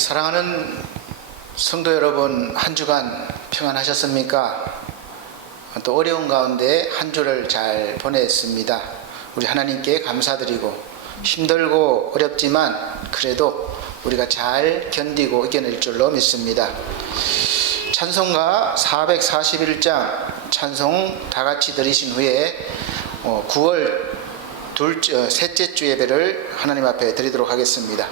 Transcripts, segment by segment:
사랑하는 성도 여러분, 한 주간 평안하셨습니까? 또 어려운 가운데 한 주를 잘 보냈습니다. 우리 하나님께 감사드리고, 힘들고 어렵지만 그래도 우리가 잘 견디고 이겨낼 줄로 믿습니다. 찬송가 441장 찬송 다 같이 들으신 후에 9월 셋째 주 예배를 하나님 앞에 드리도록 하겠습니다.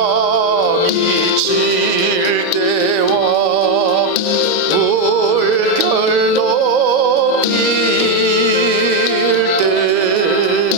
비바람이 칠 때와 물결 높일 때에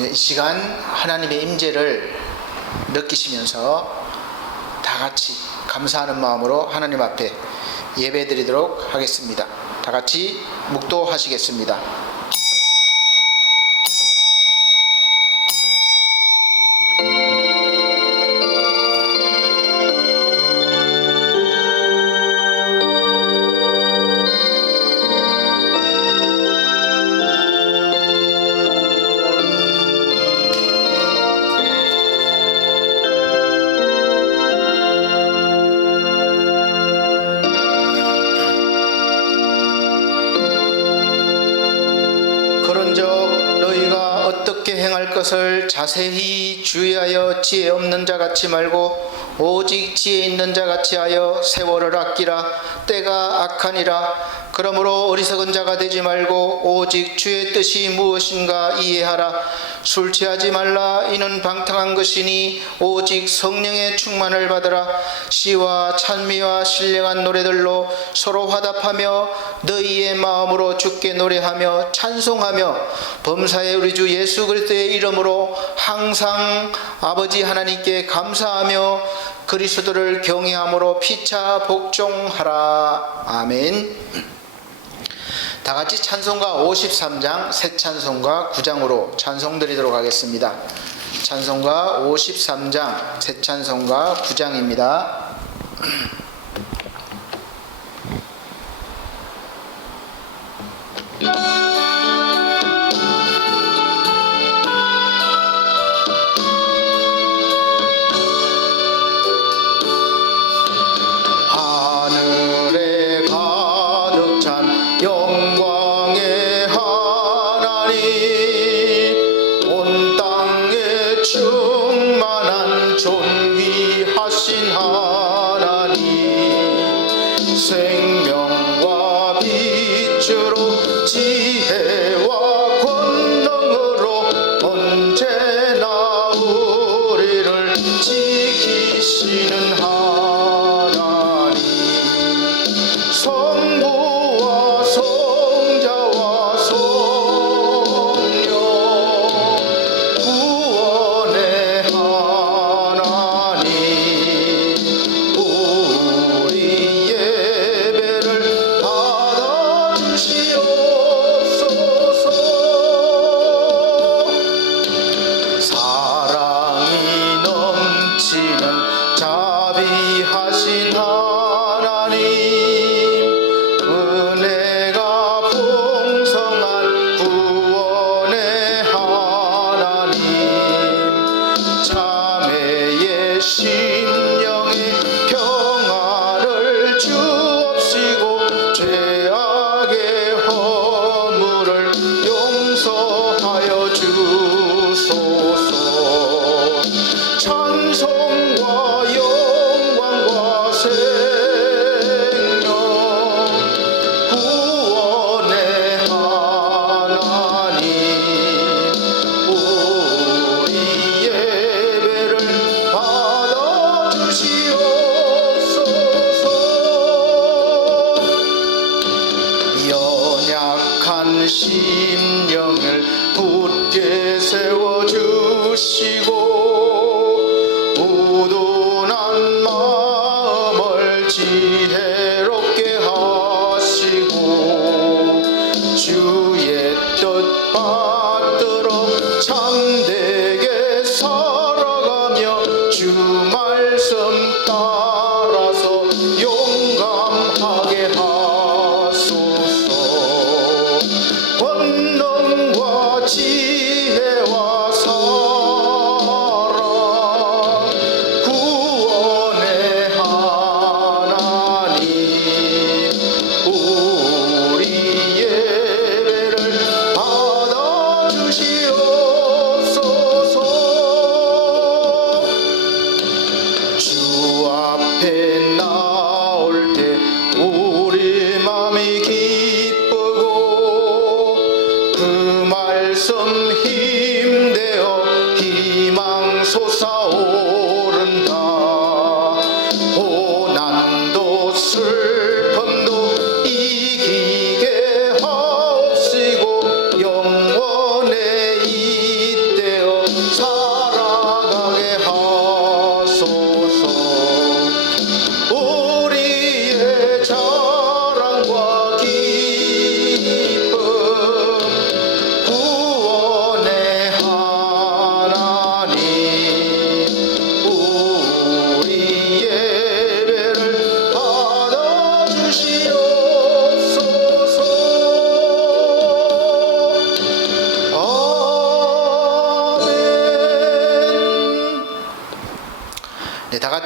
이 시간 하나님의 임재를 느끼시면서 다 같이 감사하는 마음으로 하나님 앞에 예배드리도록 하겠습니다. 다 같이 묵도하시겠습니다. 그런즉 너희가 어떻게 행할 것을 자세히 주의하여 지혜 없는 자같이 말고 오직 지혜 있는 자같이 하여 세월을 아끼라. 때가 악하니라. 그러므로 어리석은 자가 되지 말고 오직 주의 뜻이 무엇인가 이해하라. 술 취하지 말라. 이는 방탕한 것이니 오직 성령의 충만을 받으라. 시와 찬미와 신령한 노래들로 서로 화답하며 너희의 마음으로 주께 노래하며 찬송하며 범사의 우리 주 예수 그리스도의 이름으로 항상 아버지 하나님께 감사하며 그리스도를 경외함으로 피차 복종하라. 아멘. 다 같이 찬송가 53장 새 찬송가 9장으로 찬송 드리도록 하겠습니다. 찬송가 53장 새 찬송가 9장입니다. 하늘에 가득 찬 영광의 하나님, 온 땅에 충만한 존귀하신 하나님, 생명과 빛으로 지혜와 권능으로 언제나 우리를 지키시는 하나님, 성부와 성자와 성령 구원의 하나님, 우리 예배를 받아주시옵소서. 사랑이 넘치는 자비하신 하나님, 은혜가 풍성한 구원의 하나님, 자매의 심령에 평화를 주옵시고 죄악의 허물을 용서하여 주소서. 찬송과 영광과 생명 구원의 하나님, 우리 예배를 받아주시옵소서. 연약한 심령을 굳게 세워주시고 우둔한 마음을 지혜롭게 하시고 주의 뜻 받들어 참되게 살아가며 주 말씀 따라서 용감하게 하소서. 권능과 지혜와 사랑 구원의 하나님, 우리 예배를 받아주시옵소서. 주 앞에 나올 때 우리 맘이 기쁘고 그 말씀 힘되어 희망 솟아오른다. 고난도 슬픔도 이기게 하옵시고 영원의 이때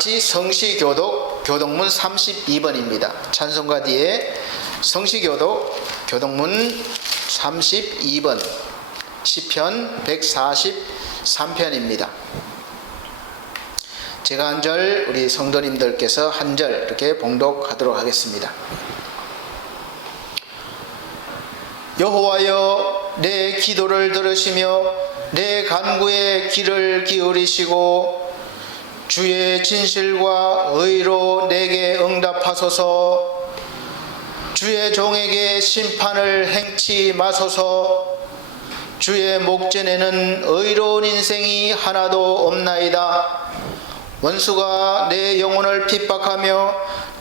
같이 성시교독 교독문 32번입니다. 찬송가 뒤에 성시교독 교독문 32번 시편 143편입니다. 제가 한 절, 우리 성도님들께서 한 절 이렇게 봉독하도록 하겠습니다. 여호와여, 내 기도를 들으시며 내 간구에 귀를 기울이시고 주의 진실과 의로 내게 응답하소서. 주의 종에게 심판을 행치 마소서. 주의 목전에는 의로운 인생이 하나도 없나이다. 원수가 내 영혼을 핍박하며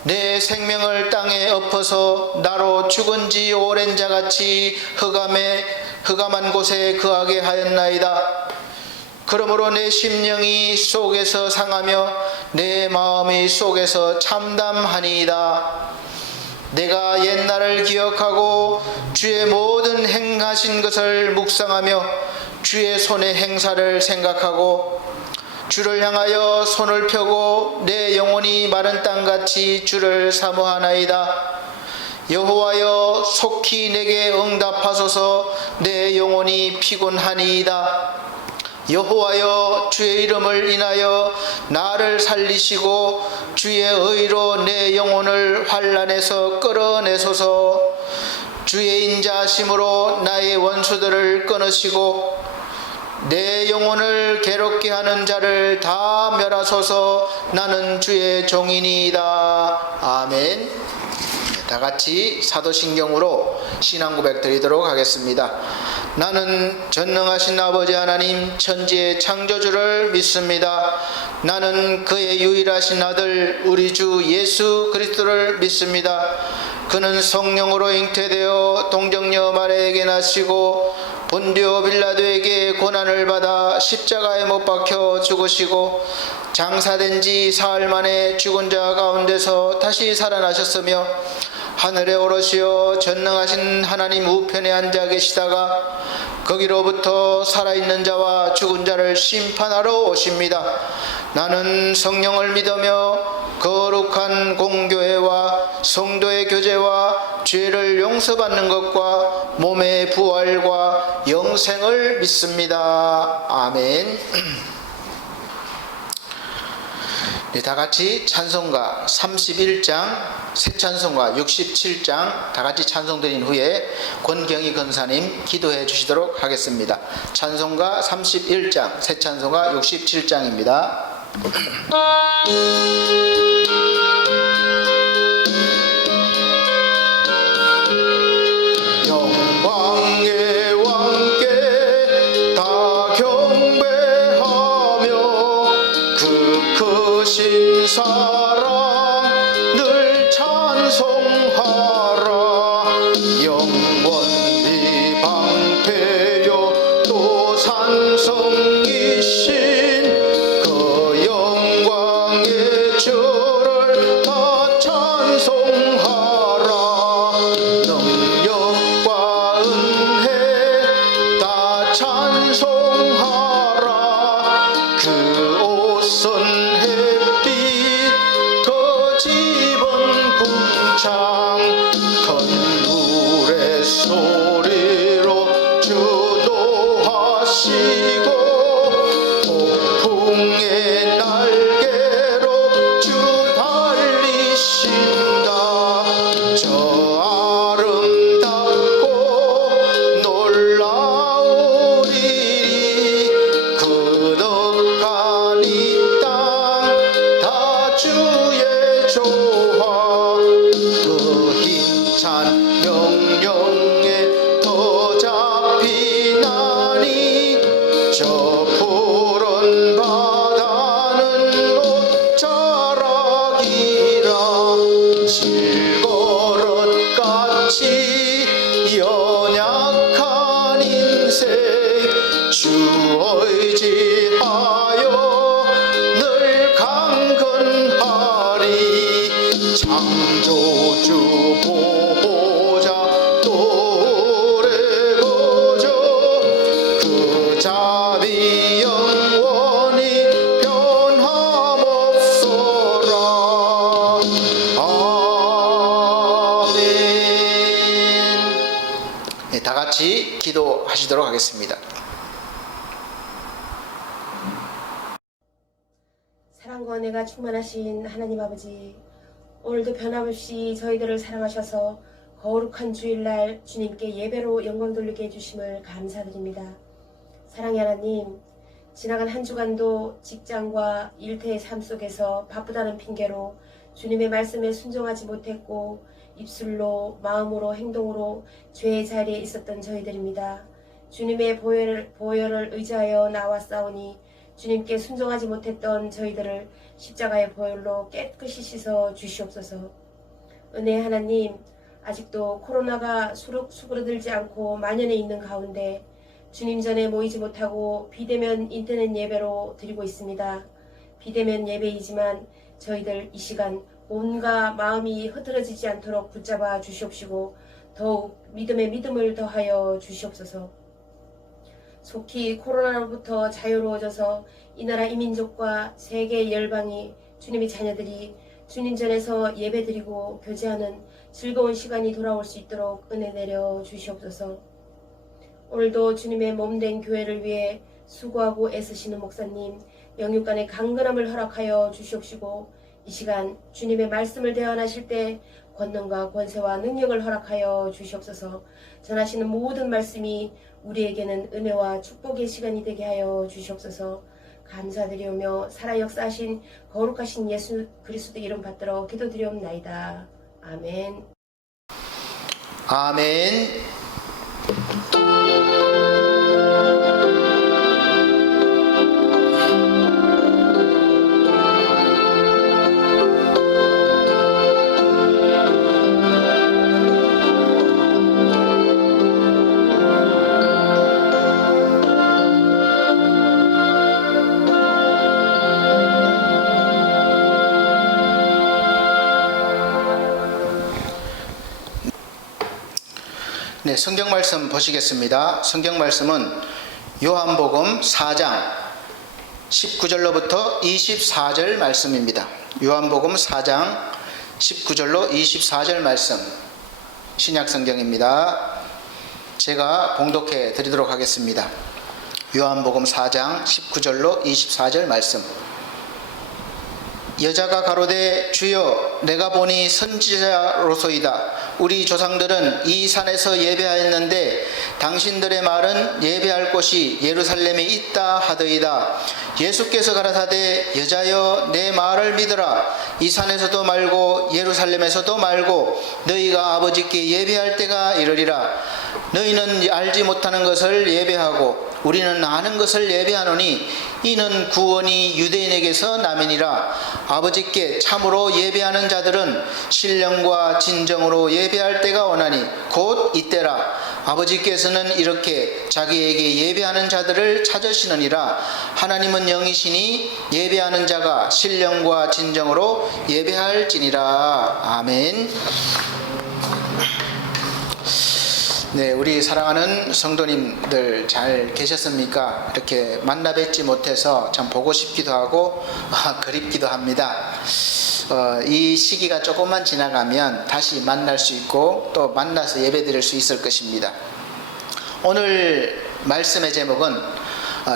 내 생명을 땅에 엎어서 나로 죽은 지 오랜 자같이 흑암한 곳에 거하게 하였나이다. 그러므로 내 심령이 속에서 상하며 내 마음이 속에서 참담하니이다. 내가 옛날을 기억하고 주의 모든 행하신 것을 묵상하며 주의 손의 행사를 생각하고 주를 향하여 손을 펴고 내 영혼이 마른 땅같이 주를 사모하나이다. 여호와여, 속히 내게 응답하소서. 내 영혼이 피곤하니이다. 여호와여, 주의 이름을 인하여 나를 살리시고 주의 의로 내 영혼을 환난에서 끌어내소서. 주의 인자하심으로 나의 원수들을 끊으시고 내 영혼을 괴롭게 하는 자를 다 멸하소서. 나는 주의 종이니이다. 아멘. 다 같이 사도신경으로 신앙 고백 드리도록 하겠습니다. 나는 전능하신 아버지 하나님 천지의 창조주를 믿습니다. 나는 그의 유일하신 아들 우리 주 예수 그리스도를 믿습니다. 그는 성령으로 잉태되어 동정녀 마리아에게 나시고 본디오 빌라도에게 고난을 받아 십자가에 못 박혀 죽으시고 장사된 지 사흘 만에 죽은 자 가운데서 다시 살아나셨으며 하늘에 오르시어 전능하신 하나님 우편에 앉아 계시다가 거기로부터 살아있는 자와 죽은 자를 심판하러 오십니다. 나는 성령을 믿으며 거룩한 공교회와 성도의 교제와 죄를 용서받는 것과 몸의 부활과 영생을 믿습니다. 아멘. 네, 다 같이 찬송가 31장, 새 찬송가 67장 다 같이 찬송 드린 후에 권경희 권사님 기도해 주시도록 하겠습니다. 찬송가 31장, 새 찬송가 67장입니다. 영광의 왕께 다 경배하며 그 크신 사랑 늘 찬송하라. 영원히 방패요 또 산성이신 그 영광의 주를 다 찬송하라. 능력과 은혜 다 찬송하라. 그 옷은 햇빛 하시도록 하겠습니다. 사랑과 은혜가 충만하신 하나님 아버지, 오늘도 변함없이 저희들을 사랑하셔서 거룩한 주일날 주님께 예배로 영광 돌리게 해주심을 감사드립니다. 사랑의 하나님, 지나간 한 주간도 직장과 일터의 삶 속에서 바쁘다는 핑계로 주님의 말씀에 순종하지 못했고 입술로, 마음으로, 행동으로 죄의 자리에 있었던 저희들입니다. 주님의 보혈을 의지하여 나왔사오니 주님께 순종하지 못했던 저희들을 십자가의 보혈로 깨끗이 씻어 주시옵소서. 은혜의 하나님, 아직도 코로나가 수그러들지 않고 만연해 있는 가운데 주님 전에 모이지 못하고 비대면 인터넷 예배로 드리고 있습니다. 비대면 예배이지만 저희들 이 시간 몸과 마음이 흐트러지지 않도록 붙잡아 주시옵시고 더욱 믿음에 믿음을 더하여 주시옵소서. 속히 코로나로부터 자유로워져서 이 나라 이민족과 세계 열방이 주님의 자녀들이 주님 전에서 예배드리고 교제하는 즐거운 시간이 돌아올 수 있도록 은혜 내려 주시옵소서. 오늘도 주님의 몸된 교회를 위해 수고하고 애쓰시는 목사님 영육간의 강건함을 허락하여 주시옵시고 이 시간 주님의 말씀을 대언하실 때 권능과 권세와 능력을 허락하여 주시옵소서. 전하시는 모든 말씀이 우리에게는 은혜와 축복의 시간이 되게 하여 주시옵소서. 감사드리오며 살아 역사하신 거룩하신 예수 그리스도 이름 받들어 기도드리옵나이다. 아멘. 아멘. 네, 성경 말씀 보시겠습니다. 성경 말씀은 요한복음 4장 19절로부터 24절 말씀입니다. 요한복음 4장 19절로 24절 말씀, 신약 성경입니다. 제가 봉독해 드리도록 하겠습니다. 요한복음 4장 19절로 24절 말씀. 여자가 가로되 주여 내가 보니 선지자로소이다. 우리 조상들은 이 산에서 예배하였는데 당신들의 말은 예배할 곳이 예루살렘에 있다 하더이다. 예수께서 가라사대 여자여 내 말을 믿으라. 이 산에서도 말고 예루살렘에서도 말고 너희가 아버지께 예배할 때가 이르리라. 너희는 알지 못하는 것을 예배하고 우리는 아는 것을 예배하노니 이는 구원이 유대인에게서 남이니라. 아버지께 참으로 예배하는 자들은 신령과 진정으로 예배할 때가 오나니 곧 이때라. 아버지께서는 이렇게 자기에게 예배하는 자들을 찾으시느니라. 하나님은 영이시니 예배하는 자가 신령과 진정으로 예배할지니라. 아멘. 네, 우리 사랑하는 성도님들 잘 계셨습니까? 이렇게 만나 뵙지 못해서 참 보고 싶기도 하고 그립기도 합니다. 이 시기가 조금만 지나가면 다시 만날 수 있고 또 만나서 예배 드릴 수 있을 것입니다. 오늘 말씀의 제목은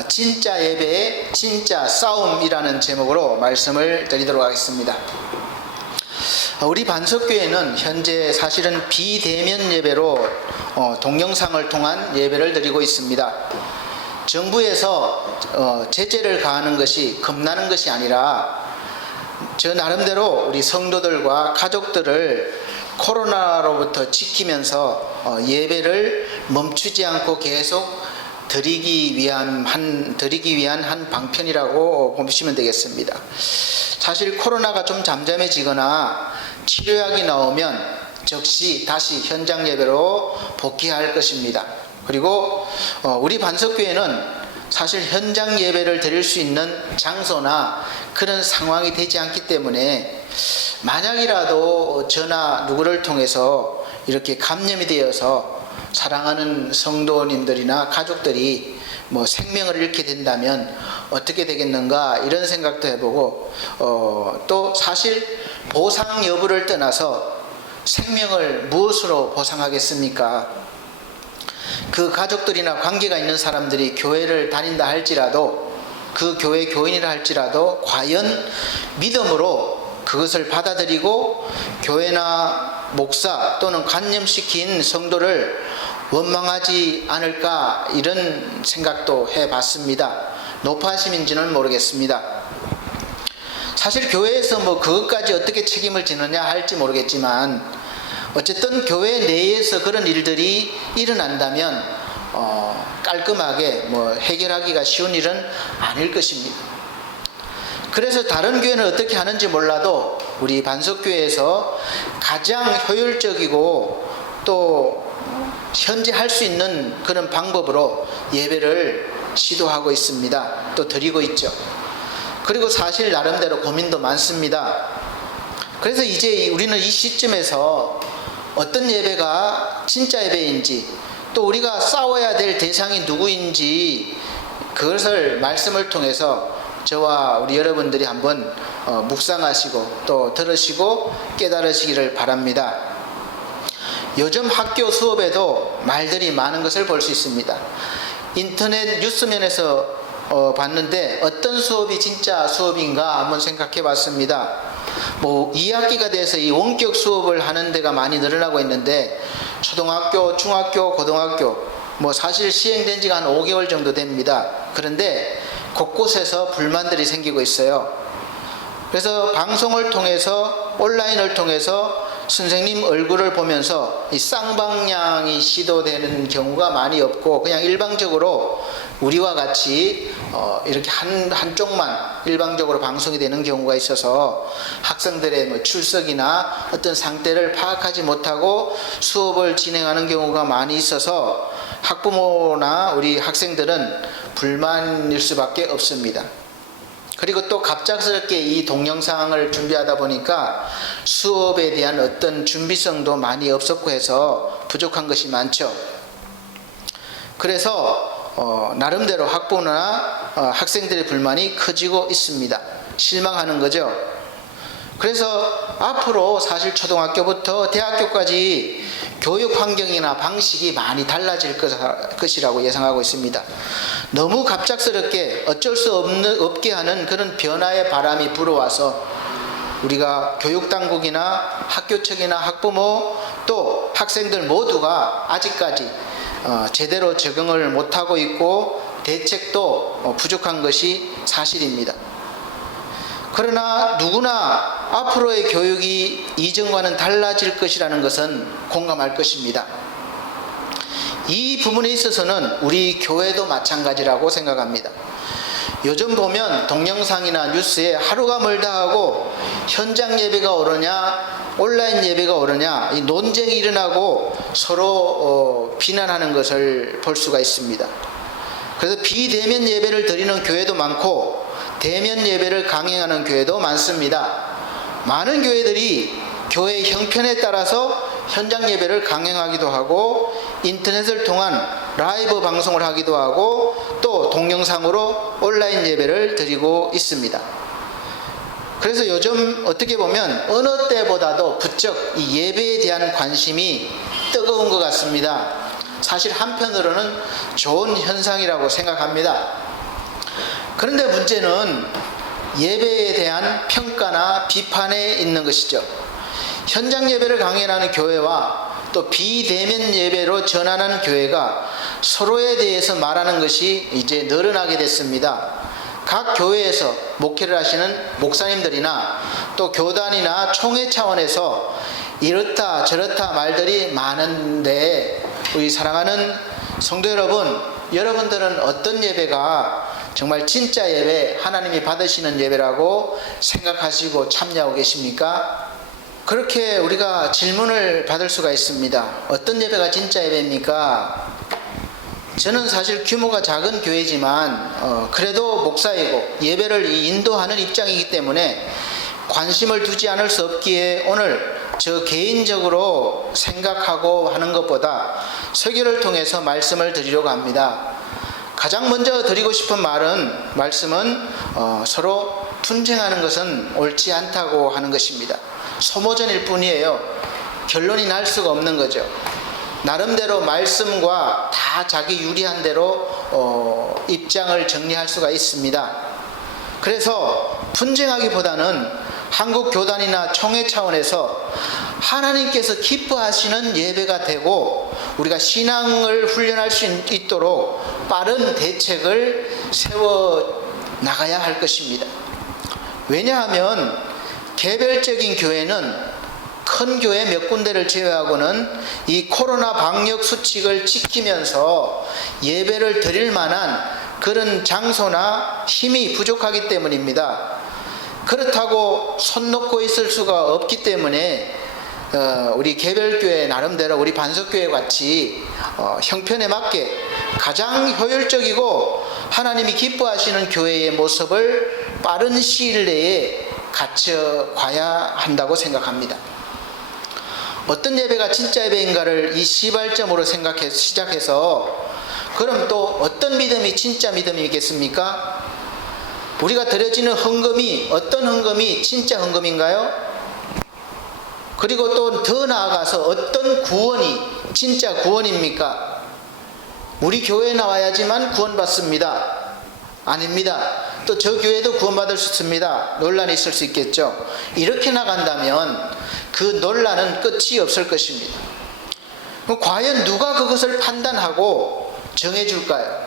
진짜 예배의 진짜 싸움이라는 제목으로 말씀을 드리도록 하겠습니다. 우리 반석교회는 현재 사실은 비대면 예배로 동영상을 통한 예배를 드리고 있습니다. 정부에서 제재를 가하는 것이 겁나는 것이 아니라 저 나름대로 우리 성도들과 가족들을 코로나로부터 지키면서 예배를 멈추지 않고 계속 드리기 위한 한 방편이라고 보시면 되겠습니다. 사실 코로나가 좀 잠잠해지거나 치료약이 나오면 즉시 다시 현장 예배로 복귀할 것입니다. 그리고 우리 반석교회는 사실 현장 예배를 드릴 수 있는 장소나 그런 상황이 되지 않기 때문에 만약이라도 저나 누구를 통해서 이렇게 감염이 되어서 사랑하는 성도님들이나 가족들이 생명을 잃게 된다면 어떻게 되겠는가 이런 생각도 해보고 또 사실 보상 여부를 떠나서 생명을 무엇으로 보상하겠습니까? 그 가족들이나 관계가 있는 사람들이 교회를 다닌다 할지라도, 그 교회 교인이라 할지라도 과연 믿음으로 그것을 받아들이고 교회나 목사 또는 관념시킨 성도를 원망하지 않을까, 이런 생각도 해봤습니다. 높아심인지는 모르겠습니다. 사실 교회에서 뭐 그것까지 어떻게 책임을 지느냐 할지 모르겠지만, 어쨌든 교회 내에서 그런 일들이 일어난다면 깔끔하게 뭐 해결하기가 쉬운 일은 아닐 것입니다. 그래서 다른 교회는 어떻게 하는지 몰라도 우리 반석교회에서 가장 효율적이고 또 현재 할 수 있는 그런 방법으로 예배를 시도하고 있습니다. 또 드리고 있죠. 그리고 사실 나름대로 고민도 많습니다. 그래서 이제 우리는 이 시점에서 어떤 예배가 진짜 예배인지, 또 우리가 싸워야 될 대상이 누구인지, 그것을 말씀을 통해서 저와 우리 여러분들이 한번 묵상하시고 또 들으시고 깨달으시기를 바랍니다. 요즘 학교 수업에도 말들이 많은 것을 볼 수 있습니다. 인터넷 뉴스면에서 봤는데 어떤 수업이 진짜 수업인가 한번 생각해 봤습니다. 뭐 2학기가 돼서 이 원격 수업을 하는 데가 많이 늘어나고 있는데, 초등학교, 중학교, 고등학교 뭐 사실 시행된 지가 한 5개월 정도 됩니다. 그런데 곳곳에서 불만들이 생기고 있어요. 그래서 방송을 통해서, 온라인을 통해서 선생님 얼굴을 보면서 이 쌍방향이 시도되는 경우가 많이 없고, 그냥 일방적으로 우리와 같이 이렇게 한쪽만 일방적으로 방송이 되는 경우가 있어서 학생들의 뭐 출석이나 어떤 상태를 파악하지 못하고 수업을 진행하는 경우가 많이 있어서 학부모나 우리 학생들은 불만일 수밖에 없습니다. 그리고 또 갑작스럽게 이 동영상을 준비하다 보니까 수업에 대한 어떤 준비성도 많이 없었고 해서 부족한 것이 많죠. 그래서 나름대로 학부모나 학생들의 불만이 커지고 있습니다. 실망하는 거죠. 그래서 앞으로 사실 초등학교부터 대학교까지 교육 환경이나 방식이 많이 달라질 것이라고 예상하고 있습니다. 너무 갑작스럽게 어쩔 수 없게 하는 그런 변화의 바람이 불어와서 우리가 교육당국이나 학교 측이나 학부모 또 학생들 모두가 아직까지 제대로 적응을 못하고 있고 대책도 부족한 것이 사실입니다. 그러나 누구나 앞으로의 교육이 이전과는 달라질 것이라는 것은 공감할 것입니다. 이 부분에 있어서는 우리 교회도 마찬가지라고 생각합니다. 요즘 보면 동영상이나 뉴스에 하루가 멀다 하고 현장 예배가 오르냐 온라인 예배가 오르냐 이 논쟁이 일어나고 서로 비난하는 것을 볼 수가 있습니다. 그래서 비대면 예배를 드리는 교회도 많고 대면 예배를 강행하는 교회도 많습니다. 많은 교회들이 교회 형편에 따라서 현장 예배를 강행하기도 하고 인터넷을 통한 라이브 방송을 하기도 하고 또 동영상으로 온라인 예배를 드리고 있습니다. 그래서 요즘 어떻게 보면 어느 때보다도 부쩍 이 예배에 대한 관심이 뜨거운 것 같습니다. 사실 한편으로는 좋은 현상이라고 생각합니다. 그런데 문제는 예배에 대한 평가나 비판에 있는 것이죠. 현장 예배를 강행하는 교회와 또 비대면 예배로 전환하는 교회가 서로에 대해서 말하는 것이 이제 늘어나게 됐습니다. 각 교회에서 목회를 하시는 목사님들이나 또 교단이나 총회 차원에서 이렇다 저렇다 말들이 많은데 우리 사랑하는 성도 여러분, 여러분들은 어떤 예배가 정말 진짜 예배, 하나님이 받으시는 예배라고 생각하시고 참여하고 계십니까? 그렇게 우리가 질문을 받을 수가 있습니다. 어떤 예배가 진짜 예배입니까? 저는 사실 규모가 작은 교회지만 그래도 목사이고 예배를 인도하는 입장이기 때문에 관심을 두지 않을 수 없기에 오늘 저 개인적으로 생각하고 하는 것보다 설교를 통해서 말씀을 드리려고 합니다. 가장 먼저 드리고 싶은 말씀은 서로 분쟁하는 것은 옳지 않다고 하는 것입니다. 소모전일 뿐이에요. 결론이 날 수가 없는 거죠. 나름대로 말씀과 다 자기 유리한 대로 입장을 정리할 수가 있습니다. 그래서 분쟁하기보다는 한국 교단이나 총회 차원에서 하나님께서 기뻐하시는 예배가 되고 우리가 신앙을 훈련할 수 있도록 빠른 대책을 세워 나가야 할 것입니다. 왜냐하면 개별적인 교회는 큰 교회 몇 군데를 제외하고는 이 코로나 방역 수칙을 지키면서 예배를 드릴 만한 그런 장소나 힘이 부족하기 때문입니다. 그렇다고 손 놓고 있을 수가 없기 때문에 우리 개별교회 나름대로 우리 반석교회 같이 형편에 맞게 가장 효율적이고 하나님이 기뻐하시는 교회의 모습을 빠른 시일 내에 갖춰가야 한다고 생각합니다. 어떤 예배가 진짜 예배인가를 이 시발점으로 생각해서 시작해서 그럼 또 어떤 믿음이 진짜 믿음이겠습니까? 우리가 드려지는 헌금이 어떤 헌금이 진짜 헌금인가요? 그리고 또 더 나아가서 어떤 구원이 진짜 구원입니까? 우리 교회에 나와야지만 구원받습니다. 아닙니다. 또 저 교회도 구원받을 수 있습니다. 논란이 있을 수 있겠죠. 이렇게 나간다면 그 논란은 끝이 없을 것입니다. 과연 누가 그것을 판단하고 정해줄까요?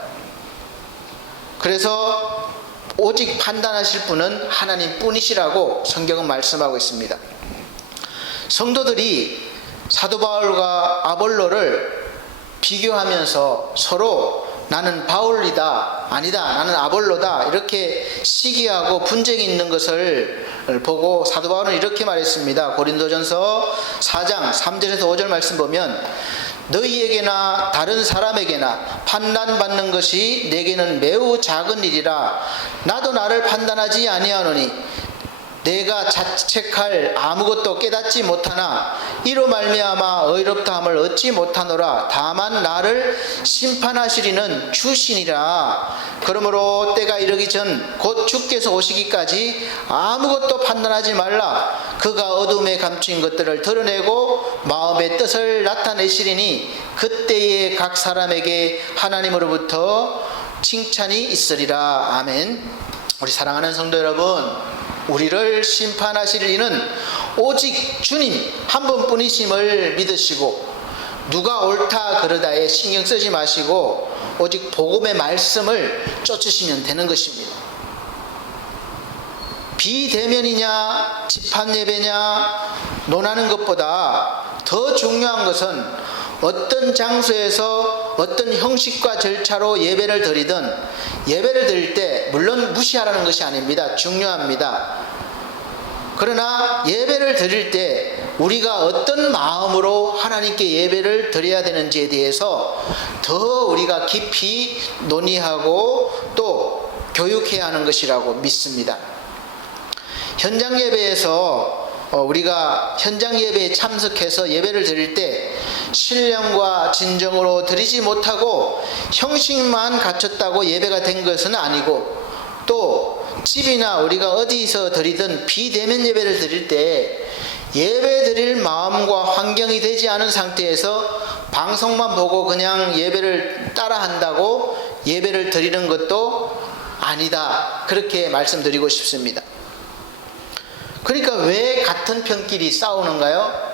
그래서 오직 판단하실 분은 하나님 뿐이시라고 성경은 말씀하고 있습니다. 성도들이 사도 바울과 아볼로를 비교하면서 서로 나는 바울이다, 아니다, 나는 아볼로다 이렇게 시기하고 분쟁이 있는 것을 보고 사도 바울은 이렇게 말했습니다. 고린도전서 4장 3절에서 5절 말씀 보면 너희에게나 다른 사람에게나 판단받는 것이 내게는 매우 작은 일이라 나도 나를 판단하지 아니하노니 내가 자책할 아무것도 깨닫지 못하나 이로 말미암아 의롭다함을 얻지 못하노라. 다만 나를 심판하시리는 주시니라. 그러므로 때가 이르기 전 곧 주께서 오시기까지 아무것도 판단하지 말라. 그가 어둠에 감추인 것들을 드러내고 마음의 뜻을 나타내시리니 그때에 각 사람에게 하나님으로부터 칭찬이 있으리라. 아멘. 우리 사랑하는 성도 여러분, 우리를 심판하실 이는 오직 주님 한 분뿐이심을 믿으시고 누가 옳다 그르다에 신경 쓰지 마시고 오직 복음의 말씀을 쫓으시면 되는 것입니다. 비대면이냐 집합예배냐 논하는 것보다 더 중요한 것은 어떤 장소에서 어떤 형식과 절차로 예배를 드리든 예배를 드릴 때 물론 무시하라는 것이 아닙니다. 중요합니다. 그러나 예배를 드릴 때 우리가 어떤 마음으로 하나님께 예배를 드려야 되는지에 대해서 더 우리가 깊이 논의하고 또 교육해야 하는 것이라고 믿습니다. 현장 예배에서 우리가 현장 예배에 참석해서 예배를 드릴 때 신령과 진정으로 드리지 못하고 형식만 갖췄다고 예배가 된 것은 아니고 또 집이나 우리가 어디서 드리든 비대면 예배를 드릴 때 예배 드릴 마음과 환경이 되지 않은 상태에서 방송만 보고 그냥 예배를 따라 한다고 예배를 드리는 것도 아니다. 그렇게 말씀드리고 싶습니다. 그러니까 왜 같은 편끼리 싸우는가요?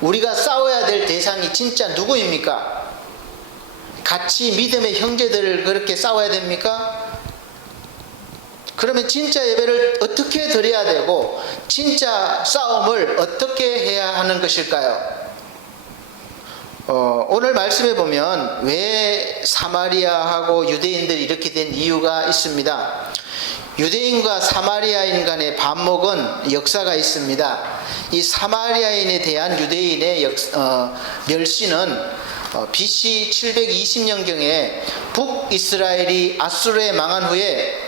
우리가 싸워야 될 대상이 진짜 누구입니까? 같이 믿음의 형제들을 그렇게 싸워야 됩니까? 그러면 진짜 예배를 어떻게 드려야 되고 진짜 싸움을 어떻게 해야 하는 것일까요? 오늘 말씀에 보면 왜 사마리아하고 유대인들이 이렇게 된 이유가 있습니다. 유대인과 사마리아인 간의 반목은 역사가 있습니다. 이 사마리아인에 대한 유대인의 멸시는 BC 720년경에 북이스라엘이 아수르에 망한 후에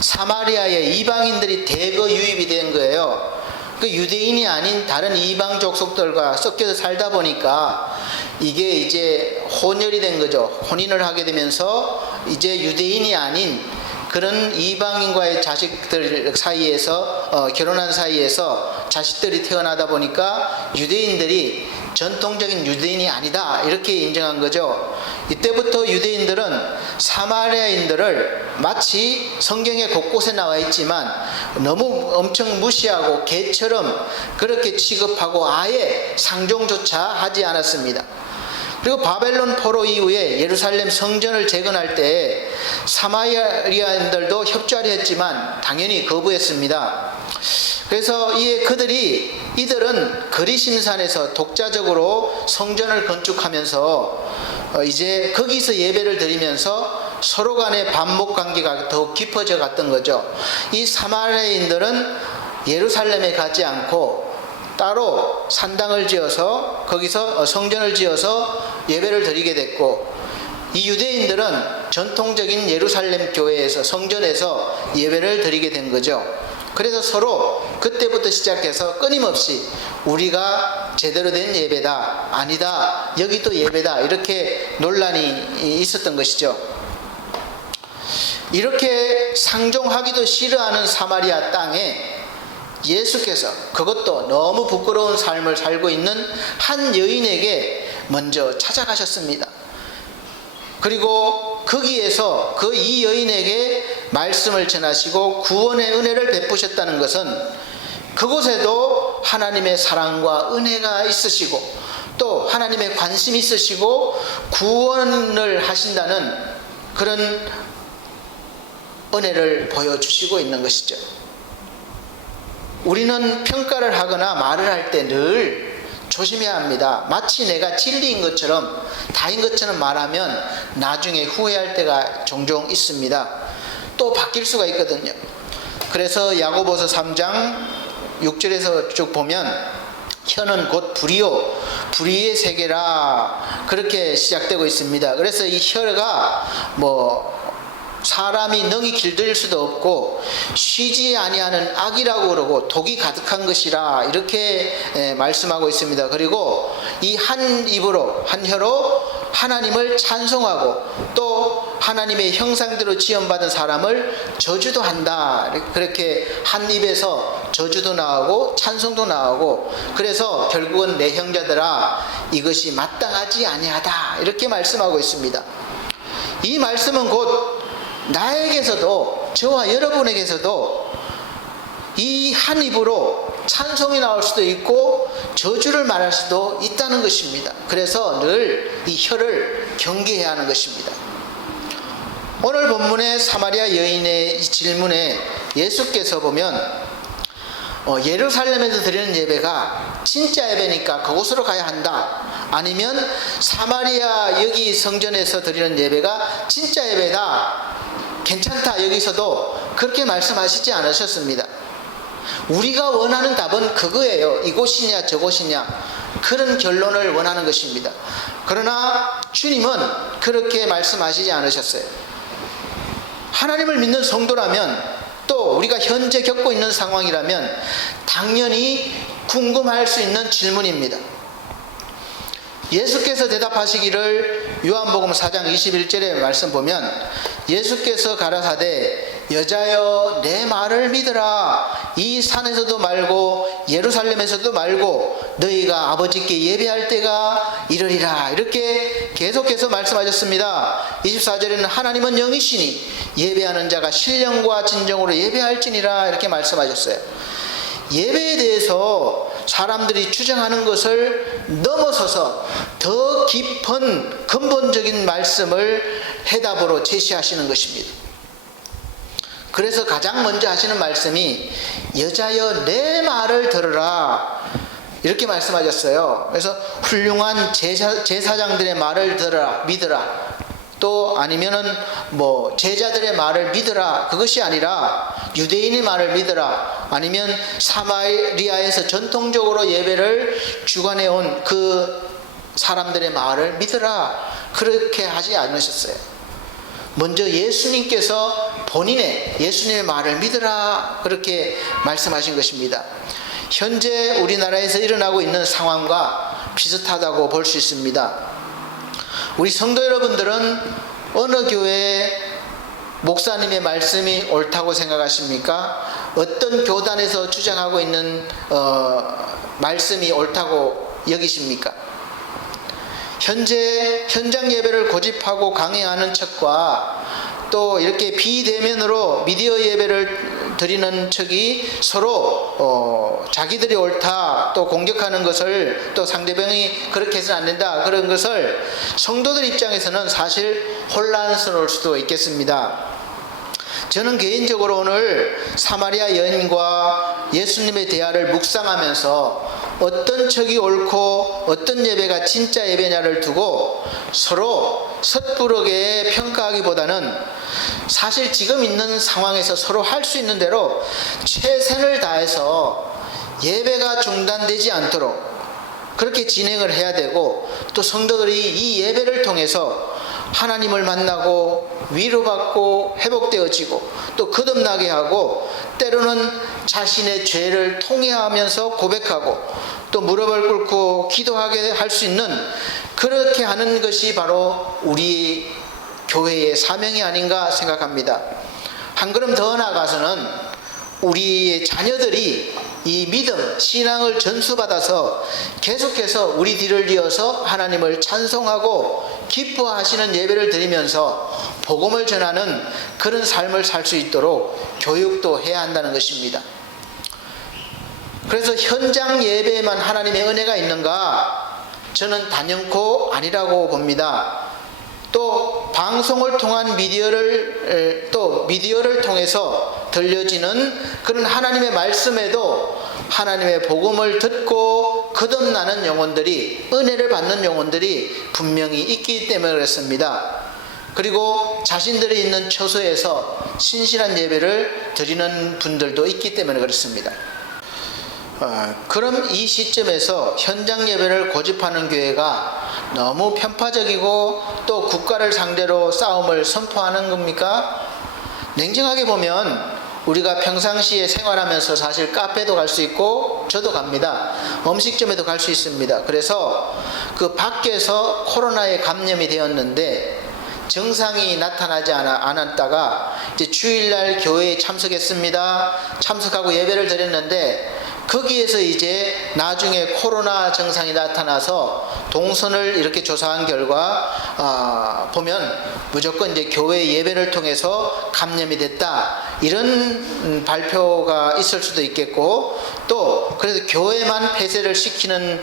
사마리아에 이방인들이 대거 유입이 된 거예요. 그 유대인이 아닌 다른 이방 족속들과 섞여서 살다 보니까 이게 이제 혼혈이 된 거죠. 혼인을 하게 되면서 이제 유대인이 아닌 그런 이방인과의 자식들 사이에서 결혼한 사이에서 자식들이 태어나다 보니까 유대인들이 전통적인 유대인이 아니다 이렇게 인정한 거죠. 이때부터 유대인들은 사마리아인들을 마치 성경에 곳곳에 나와 있지만 너무 엄청 무시하고 개처럼 그렇게 취급하고 아예 상종조차 하지 않았습니다. 그리고 바벨론 포로 이후에 예루살렘 성전을 재건할 때 사마리아인들도 협조하려 했지만 당연히 거부했습니다. 그래서 이들은 그리심산에서 독자적으로 성전을 건축하면서 이제 거기서 예배를 드리면서 서로 간의 반목 관계가 더욱 깊어져 갔던 거죠. 이 사마리아인들은 예루살렘에 가지 않고 따로 산당을 지어서 거기서 성전을 지어서 예배를 드리게 됐고, 이 유대인들은 전통적인 예루살렘 교회에서 성전에서 예배를 드리게 된 거죠. 그래서 서로 그때부터 시작해서 끊임없이 우리가 제대로 된 예배다, 아니다, 여기도 예배다, 이렇게 논란이 있었던 것이죠. 이렇게 상종하기도 싫어하는 사마리아 땅에 예수께서, 그것도 너무 부끄러운 삶을 살고 있는 한 여인에게 먼저 찾아가셨습니다. 그리고 거기에서 이 여인에게 말씀을 전하시고 구원의 은혜를 베푸셨다는 것은 그곳에도 하나님의 사랑과 은혜가 있으시고 또 하나님의 관심이 있으시고 구원을 하신다는 그런 은혜를 보여주시고 있는 것이죠. 우리는 평가를 하거나 말을 할 때 늘 조심해야 합니다. 마치 내가 진리인 것처럼, 다인 것처럼 말하면 나중에 후회할 때가 종종 있습니다. 또 바뀔 수가 있거든요. 그래서 야고보서 3장 6절에서 쭉 보면 혀는 곧 불이요 불의의 세계라 그렇게 시작되고 있습니다. 그래서 이 혀가 사람이 능히 길들일 수도 없고 쉬지 아니하는 악이라고 그러고 독이 가득한 것이라 이렇게 말씀하고 있습니다. 그리고 이 한 입으로, 한 혀로 하나님을 찬송하고 또 하나님의 형상대로 지음받은 사람을 저주도 한다. 그렇게 한 입에서 저주도 나오고 찬송도 나오고, 그래서 결국은 내 형제들아 이것이 마땅하지 아니하다 이렇게 말씀하고 있습니다. 이 말씀은 곧 나에게서도, 저와 여러분에게서도 이 한 입으로 찬송이 나올 수도 있고 저주를 말할 수도 있다는 것입니다. 그래서 늘 이 혀를 경계해야 하는 것입니다. 오늘 본문의 사마리아 여인의 이 질문에 예수께서 보면 예루살렘에서 드리는 예배가 진짜 예배니까 그곳으로 가야 한다, 아니면 사마리아 여기 성전에서 드리는 예배가 진짜 예배다, 괜찮다, 여기서도 그렇게 말씀하시지 않으셨습니다. 우리가 원하는 답은 그거예요. 이곳이냐 저곳이냐 그런 결론을 원하는 것입니다. 그러나 주님은 그렇게 말씀하시지 않으셨어요. 하나님을 믿는 성도라면, 또 우리가 현재 겪고 있는 상황이라면 당연히 궁금할 수 있는 질문입니다. 예수께서 대답하시기를 요한복음 4장 21절의 말씀 보면 예수께서 가라사대 여자여 내 말을 믿으라. 이 산에서도 말고 예루살렘에서도 말고 너희가 아버지께 예배할 때가 이르리라. 이렇게 계속해서 말씀하셨습니다. 24절에는 하나님은 영이시니 예배하는 자가 신령과 진정으로 예배할지니라 이렇게 말씀하셨어요. 예배에 대해서 사람들이 주장하는 것을 넘어서서 더 깊은 근본적인 말씀을 해답으로 제시하시는 것입니다. 그래서 가장 먼저 하시는 말씀이 여자여 내 말을 들으라 이렇게 말씀하셨어요. 그래서 훌륭한 제사장들의 말을 들으라, 믿으라, 또 아니면은 제자들의 말을 믿으라, 그것이 아니라 유대인의 말을 믿으라, 아니면 사마리아에서 전통적으로 예배를 주관해온 그 사람들의 말을 믿으라, 그렇게 하지 않으셨어요. 먼저 예수님께서 본인의 예수님의 말을 믿으라 그렇게 말씀하신 것입니다. 현재 우리나라에서 일어나고 있는 상황과 비슷하다고 볼 수 있습니다. 우리 성도 여러분들은 어느 교회의 목사님의 말씀이 옳다고 생각하십니까? 어떤 교단에서 주장하고 있는 말씀이 옳다고 여기십니까? 현재 현장 예배를 고집하고 강행하는 척과 또 이렇게 비대면으로 미디어 예배를 드리는 척이 서로 자기들이 옳다 또 공격하는 것을, 또 상대방이 그렇게 해서는 안 된다 그런 것을 성도들 입장에서는 사실 혼란스러울 수도 있겠습니다. 저는 개인적으로 오늘 사마리아 여인과 예수님의 대화를 묵상하면서 어떤 척이 옳고 어떤 예배가 진짜 예배냐를 두고 서로 섣부르게 평가하기보다는 사실 지금 있는 상황에서 서로 할 수 있는 대로 최선을 다해서 예배가 중단되지 않도록 그렇게 진행을 해야 되고, 또 성도들이 이 예배를 통해서 하나님을 만나고 위로받고 회복되어지고 또 거듭나게 하고, 때로는 자신의 죄를 통회하면서 고백하고 또 무릎을 꿇고 기도하게 할 수 있는, 그렇게 하는 것이 바로 우리 교회의 사명이 아닌가 생각합니다. 한 걸음 더 나아가서는 우리의 자녀들이 이 믿음, 신앙을 전수받아서 계속해서 우리 뒤를 이어서 하나님을 찬송하고 기뻐하시는 예배를 드리면서 복음을 전하는 그런 삶을 살 수 있도록 교육도 해야 한다는 것입니다. 그래서 현장 예배에만 하나님의 은혜가 있는가? 저는 단연코 아니라고 봅니다. 또 방송을 통한 미디어를 통해서 들려지는 그런 하나님의 말씀에도 하나님의 복음을 듣고 거듭나는 영혼들이, 은혜를 받는 영혼들이 분명히 있기 때문에 그렇습니다. 그리고 자신들이 있는 처소에서 신실한 예배를 드리는 분들도 있기 때문에 그렇습니다. 그럼 이 시점에서 현장 예배를 고집하는 교회가 너무 편파적이고 또 국가를 상대로 싸움을 선포하는 겁니까? 냉정하게 보면 우리가 평상시에 생활하면서 사실 카페도 갈 수 있고, 저도 갑니다. 음식점에도 갈 수 있습니다. 그래서 그 밖에서 코로나에 감염이 되었는데 증상이 나타나지 않았다가 이제 주일날 교회에 참석했습니다. 참석하고 예배를 드렸는데 거기에서 이제 나중에 코로나 증상이 나타나서 동선을 이렇게 조사한 결과 보면 무조건 이제 교회 예배를 통해서 감염이 됐다, 이런 발표가 있을 수도 있겠고, 또 그래서 교회만 폐쇄를 시키는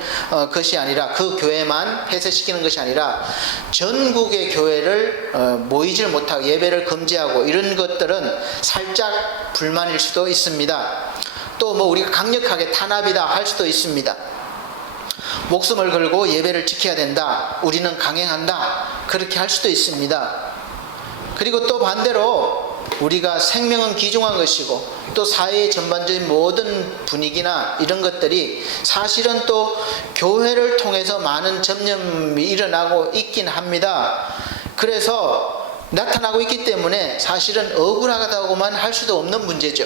것이 아니라, 그 교회만 폐쇄시키는 것이 아니라 전국의 교회를 모이질 못하고 예배를 금지하고, 이런 것들은 살짝 불만일 수도 있습니다. 또 우리가 강력하게 탄압이다 할 수도 있습니다. 목숨을 걸고 예배를 지켜야 된다, 우리는 강행한다, 그렇게 할 수도 있습니다. 그리고 또 반대로 우리가 생명은 귀중한 것이고 또 사회의 전반적인 모든 분위기나 이런 것들이 사실은 또 교회를 통해서 많은 전염이 일어나고 있긴 합니다. 그래서 나타나고 있기 때문에 사실은 억울하다고만 할 수도 없는 문제죠.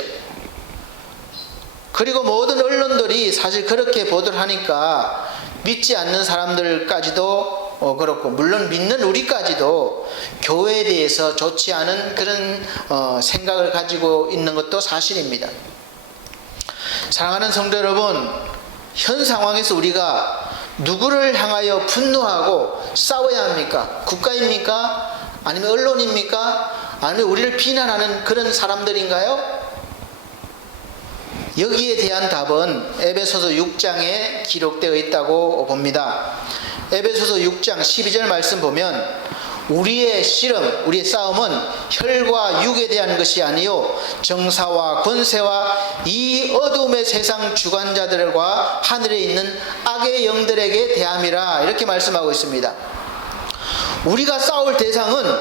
그리고 모든 언론들이 사실 그렇게 보도를 하니까 믿지 않는 사람들까지도 그렇고, 물론 믿는 우리까지도 교회에 대해서 좋지 않은 그런 생각을 가지고 있는 것도 사실입니다. 사랑하는 성도 여러분, 현 상황에서 우리가 누구를 향하여 분노하고 싸워야 합니까? 국가입니까? 아니면 언론입니까? 아니면 우리를 비난하는 그런 사람들인가요? 여기에 대한 답은 에베소서 6장에 기록되어 있다고 봅니다. 에베소서 6장 12절 말씀 보면 우리의 씨름, 우리의 싸움은 혈과 육에 대한 것이 아니요 정사와 권세와 이 어둠의 세상 주관자들과 하늘에 있는 악의 영들에게 대함이라, 이렇게 말씀하고 있습니다. 우리가 싸울 대상은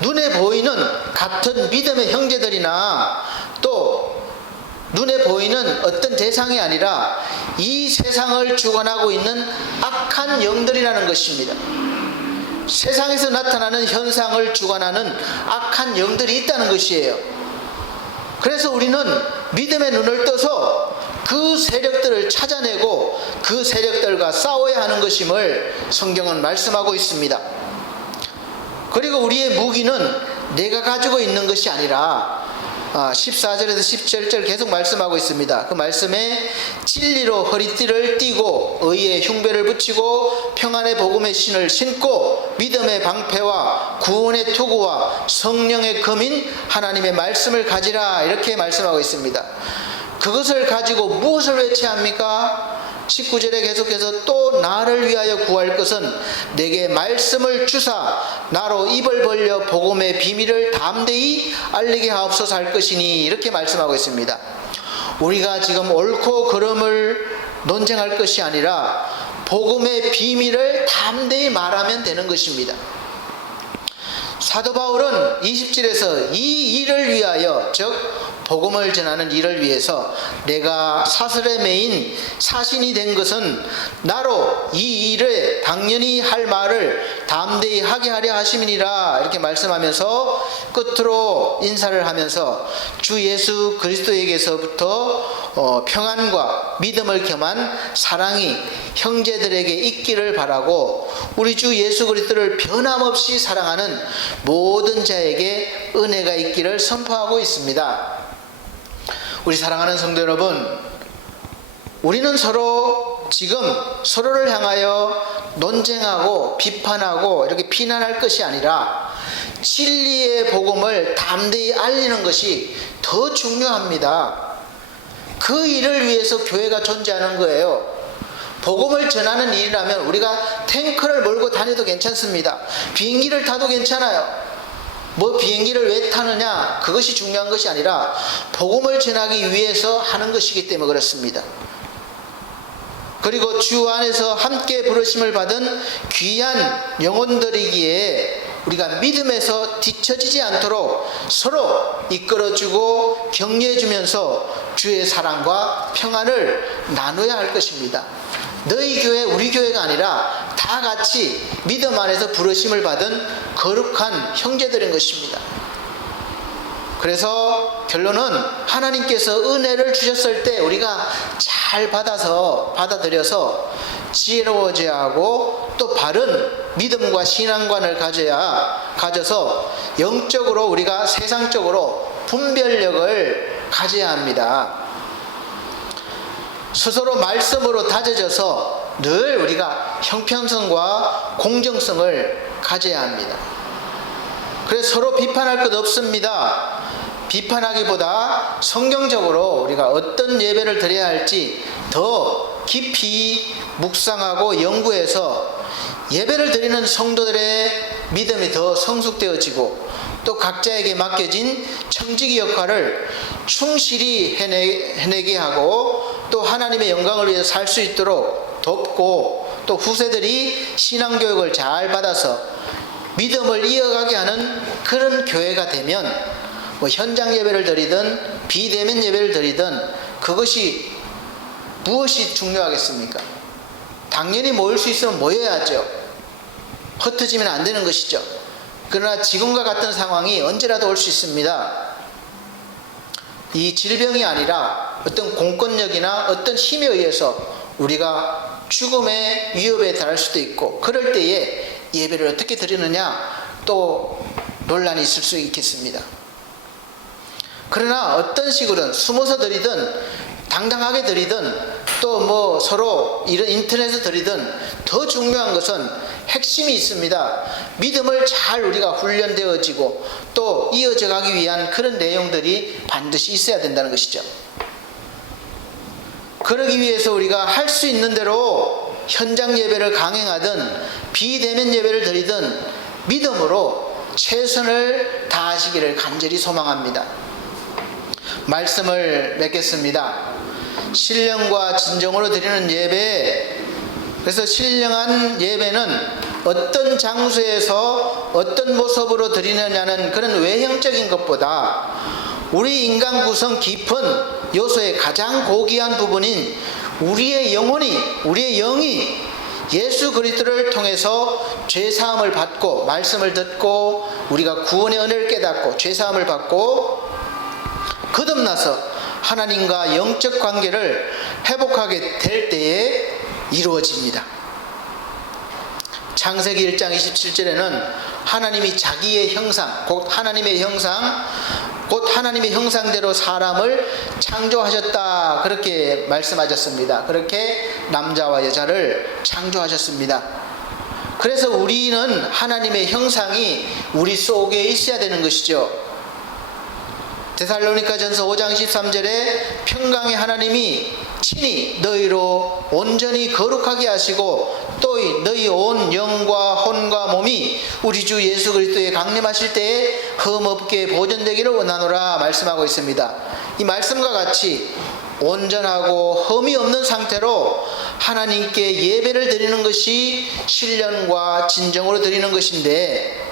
눈에 보이는 같은 믿음의 형제들이나 또 눈에 보이는 어떤 대상이 아니라 이 세상을 주관하고 있는 악한 영들이라는 것입니다. 세상에서 나타나는 현상을 주관하는 악한 영들이 있다는 것이에요. 그래서 우리는 믿음의 눈을 떠서 그 세력들을 찾아내고 그 세력들과 싸워야 하는 것임을 성경은 말씀하고 있습니다. 그리고 우리의 무기는 내가 가지고 있는 것이 아니라 14절에서 17절 계속 말씀하고 있습니다. 그 말씀에 진리로 허리띠를 띠고 의의 흉배를 붙이고 평안의 복음의 신을 신고 믿음의 방패와 구원의 투구와 성령의 검인 하나님의 말씀을 가지라, 이렇게 말씀하고 있습니다. 그것을 가지고 무엇을 외쳐야 합니까? 19절에 계속해서 또 나를 위하여 구할 것은 내게 말씀을 주사 나로 입을 벌려 복음의 비밀을 담대히 알리게 하옵소서 할 것이니, 이렇게 말씀하고 있습니다. 우리가 지금 옳고 그름을 논쟁할 것이 아니라 복음의 비밀을 담대히 말하면 되는 것입니다. 사도 바울은 20절에서 이 일을 위하여, 즉 복음을 전하는 일을 위해서 내가 사슬에 매인 사신이 된 것은 나로 이 일을 당연히 할 말을 담대히 하게 하려 하심이니라, 이렇게 말씀하면서 끝으로 인사를 하면서 주 예수 그리스도에게서부터 평안과 믿음을 겸한 사랑이 형제들에게 있기를 바라고 우리 주 예수 그리스도를 변함없이 사랑하는 모든 자에게 은혜가 있기를 선포하고 있습니다. 우리 사랑하는 성도 여러분, 우리는 서로 지금 서로를 향하여 논쟁하고 비판하고 이렇게 비난할 것이 아니라 진리의 복음을 담대히 알리는 것이 더 중요합니다. 그 일을 위해서 교회가 존재하는 거예요. 복음을 전하는 일이라면 우리가 탱크를 몰고 다녀도 괜찮습니다. 비행기를 타도 괜찮아요. 뭐 비행기를 왜 타느냐, 그것이 중요한 것이 아니라 복음을 전하기 위해서 하는 것이기 때문에 그렇습니다. 그리고 주 안에서 함께 부르심을 받은 귀한 영혼들이기에 우리가 믿음에서 뒤처지지 않도록 서로 이끌어주고 격려해주면서 주의 사랑과 평안을 나눠야 할 것입니다. 너희 교회, 우리 교회가 아니라 다 같이 믿음 안에서 부르심을 받은 거룩한 형제들인 것입니다. 그래서 결론은 하나님께서 은혜를 주셨을 때 우리가 잘 받아들여서 지혜로워져야 하고 또 바른 믿음과 신앙관을 가져서 영적으로 우리가 세상적으로 분별력을 가져야 합니다. 스스로 말씀으로 다져져서 늘 우리가 형평성과 공정성을 가져야 합니다. 그래서 서로 비판할 것 없습니다. 비판하기보다 성경적으로 우리가 어떤 예배를 드려야 할지 더 깊이 묵상하고 연구해서 예배를 드리는 성도들의 믿음이 더 성숙되어지고 또 각자에게 맡겨진 청지기 역할을 충실히 해내게 하고 또 하나님의 영광을 위해서 살 수 있도록 돕고 또 후세들이 신앙교육을 잘 받아서 믿음을 이어가게 하는 그런 교회가 되면 뭐 현장 예배를 드리든 비대면 예배를 드리든 그것이 무엇이 중요하겠습니까? 당연히 모일 수 있으면 모여야죠. 흩어지면 안 되는 것이죠. 그러나 지금과 같은 상황이 언제라도 올 수 있습니다. 이 질병이 아니라 어떤 공권력이나 어떤 힘에 의해서 우리가 죽음의 위협에 달할 수도 있고 그럴 때에 예배를 어떻게 드리느냐 또 논란이 있을 수 있겠습니다. 그러나 어떤 식으로든 숨어서 드리든 당당하게 드리든 또 뭐 서로 이런 인터넷에 드리든 더 중요한 것은 핵심이 있습니다. 믿음을 잘 우리가 훈련되어지고 또 이어져 가기 위한 그런 내용들이 반드시 있어야 된다는 것이죠. 그러기 위해서 우리가 할 수 있는 대로 현장 예배를 강행하든 비대면 예배를 드리든 믿음으로 최선을 다하시기를 간절히 소망합니다. 말씀을 맺겠습니다. 신령과 진정으로 드리는 예배, 그래서 신령한 예배는 어떤 장소에서 어떤 모습으로 드리느냐는 그런 외형적인 것보다 우리 인간 구성 깊은 요소의 가장 고귀한 부분인 우리의 영혼이, 우리의 영이 예수 그리스도를 통해서 죄사함을 받고 말씀을 듣고 우리가 구원의 은혜를 깨닫고 죄사함을 받고 거듭나서 하나님과 영적 관계를 회복하게 될 때에 이루어집니다. 창세기 1장 27절에는 하나님이 자기의 형상, 곧 하나님의 형상, 곧 하나님의 형상대로 사람을 창조하셨다. 그렇게 말씀하셨습니다. 그렇게 남자와 여자를 창조하셨습니다. 그래서 우리는 하나님의 형상이 우리 속에 있어야 되는 것이죠. 데살로니가전서 5장 13절에 평강의 하나님이 친히 너희로 온전히 거룩하게 하시고 또 너희 온 영과 혼과 몸이 우리 주 예수 그리스도에 강림하실 때에 흠없게 보존되기를 원하노라 말씀하고 있습니다. 이 말씀과 같이 온전하고 흠이 없는 상태로 하나님께 예배를 드리는 것이 신령과 진정으로 드리는 것인데,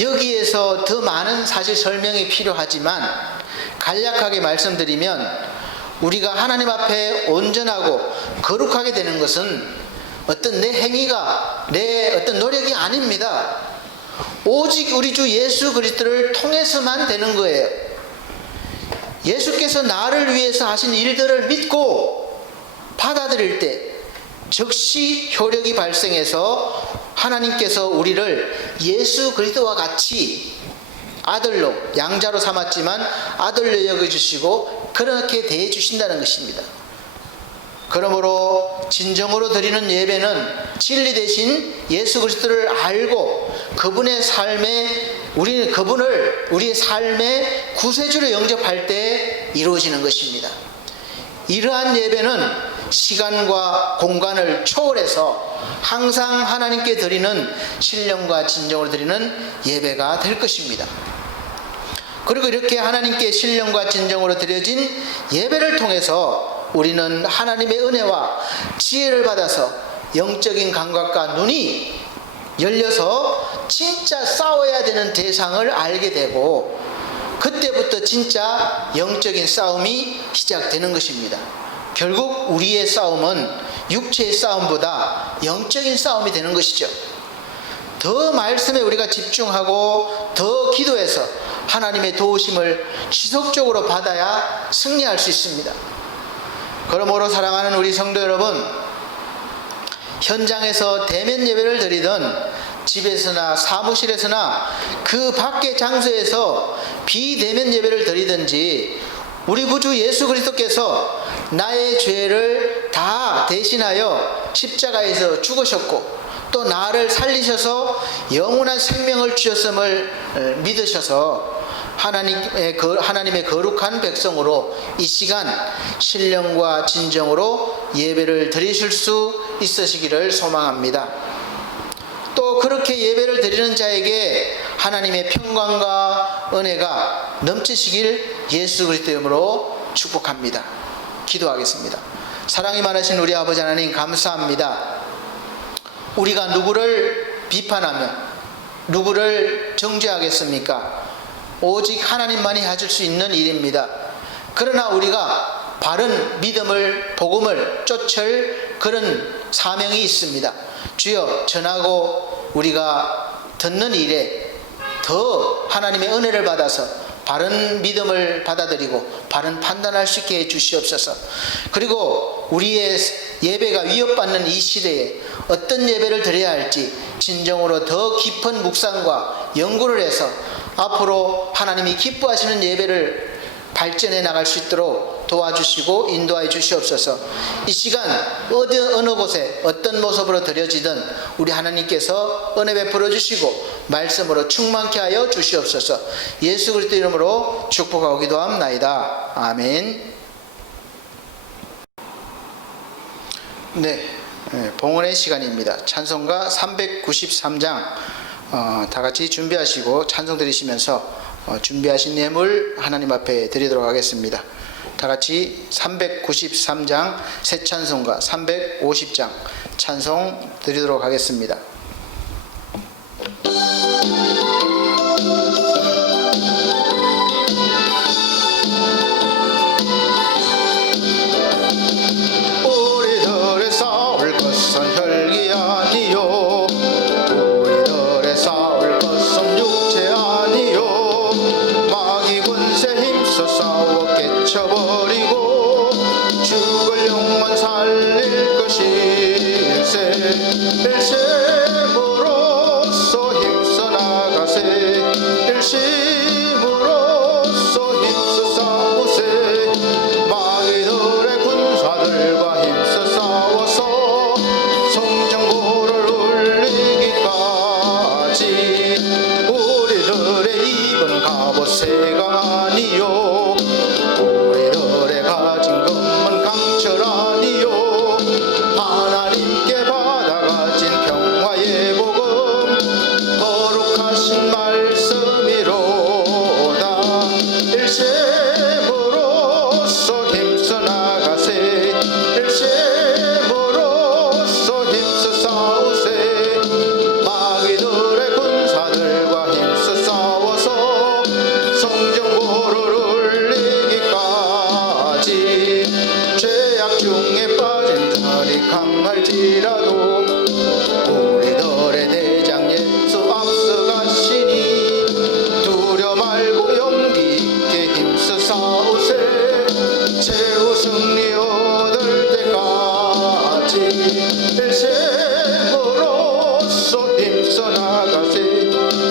여기에서 더 많은 사실 설명이 필요하지만 간략하게 말씀드리면, 우리가 하나님 앞에 온전하고 거룩하게 되는 것은 어떤 내 행위가, 내 어떤 노력이 아닙니다. 오직 우리 주 예수 그리스도를 통해서만 되는 거예요. 예수께서 나를 위해서 하신 일들을 믿고 받아들일 때 즉시 효력이 발생해서 하나님께서 우리를 예수 그리스도와 같이 아들로, 양자로 삼았지만 아들로 여겨주시고 그렇게 대해 주신다는 것입니다. 그러므로 진정으로 드리는 예배는 진리 대신 예수 그리스도를 알고 그분의 삶에, 우리는 그분을 우리의 삶의 구세주로 영접할 때 이루어지는 것입니다. 이러한 예배는 시간과 공간을 초월해서 항상 하나님께 드리는 신령과 진정으로 드리는 예배가 될 것입니다. 그리고 이렇게 하나님께 신령과 진정으로 드려진 예배를 통해서 우리는 하나님의 은혜와 지혜를 받아서 영적인 감각과 눈이 열려서 진짜 싸워야 되는 대상을 알게 되고, 그때부터 진짜 영적인 싸움이 시작되는 것입니다. 결국 우리의 싸움은 육체의 싸움보다 영적인 싸움이 되는 것이죠. 더 말씀에 우리가 집중하고 더 기도해서 하나님의 도우심을 지속적으로 받아야 승리할 수 있습니다. 그러므로 사랑하는 우리 성도 여러분, 현장에서 대면 예배를 드리든 집에서나 사무실에서나 그 밖의 장소에서 비대면 예배를 드리든지, 우리 구주 예수 그리스도께서 나의 죄를 다 대신하여 십자가에서 죽으셨고 또 나를 살리셔서 영원한 생명을 주셨음을 믿으셔서 하나님의 거룩한 백성으로 이 시간 신령과 진정으로 예배를 드리실 수 있으시기를 소망합니다. 또 그렇게 예배를 드리는 자에게 하나님의 평강과 은혜가 넘치시길 예수 그리스도 이름으로 축복합니다. 기도하겠습니다. 사랑이 많으신 우리 아버지 하나님, 감사합니다. 우리가 누구를 비판하며 누구를 정죄하겠습니까? 오직 하나님만이 하실 수 있는 일입니다. 그러나 우리가 바른 믿음을, 복음을 쫓을 그런 사명이 있습니다. 주여, 전하고 우리가 듣는 일에 더 하나님의 은혜를 받아서 바른 믿음을 받아들이고 바른 판단할 수 있게 해 주시옵소서. 그리고 우리의 예배가 위협받는 이 시대에 어떤 예배를 드려야 할지 진정으로 더 깊은 묵상과 연구를 해서 앞으로 하나님이 기뻐하시는 예배를 발전해 나갈 수 있도록 도와주시고 인도하여 주시옵소서. 이 시간 어느 곳에 어떤 모습으로 드려지든 우리 하나님께서 은혜 베풀어 주시고 말씀으로 충만케 하여 주시옵소서. 예수 그리스도 이름으로 축복하고 기도합나이다. 아멘. 네, 봉헌의 시간입니다. 찬송가 393장 다 같이 준비하시고 찬송 드리시면서 준비하신 예물 하나님 앞에 드리도록 하겠습니다. 다 같이 393장 새 찬송가 350장 찬송 드리도록 하겠습니다. 우리들의 싸울 것은 혈기 아니요, 우리들의 싸울 것은 육체 아니요, 마귀 군세 힘써 싸워 깨쳐버리고 죽을 영혼 살릴 것일세. 새가 아니요 우리들의 가진 것은 강철 아니요 하나님께 받아가진 평화의 복음 거룩하신 말씀이로다 일심으로써 힘써 나가세 일심으로써 힘써 싸우세 마귀들의 군사들과 힘써 싸워서 성전고를 울리기까지 죄악 중에 빠진 자리 강할지라도 우리들의 대장 예수 앞서가시니 두려 말고 용기 있게 힘써 싸우세 최후 승리 얻을 때까지 일심으로써 힘써 나가세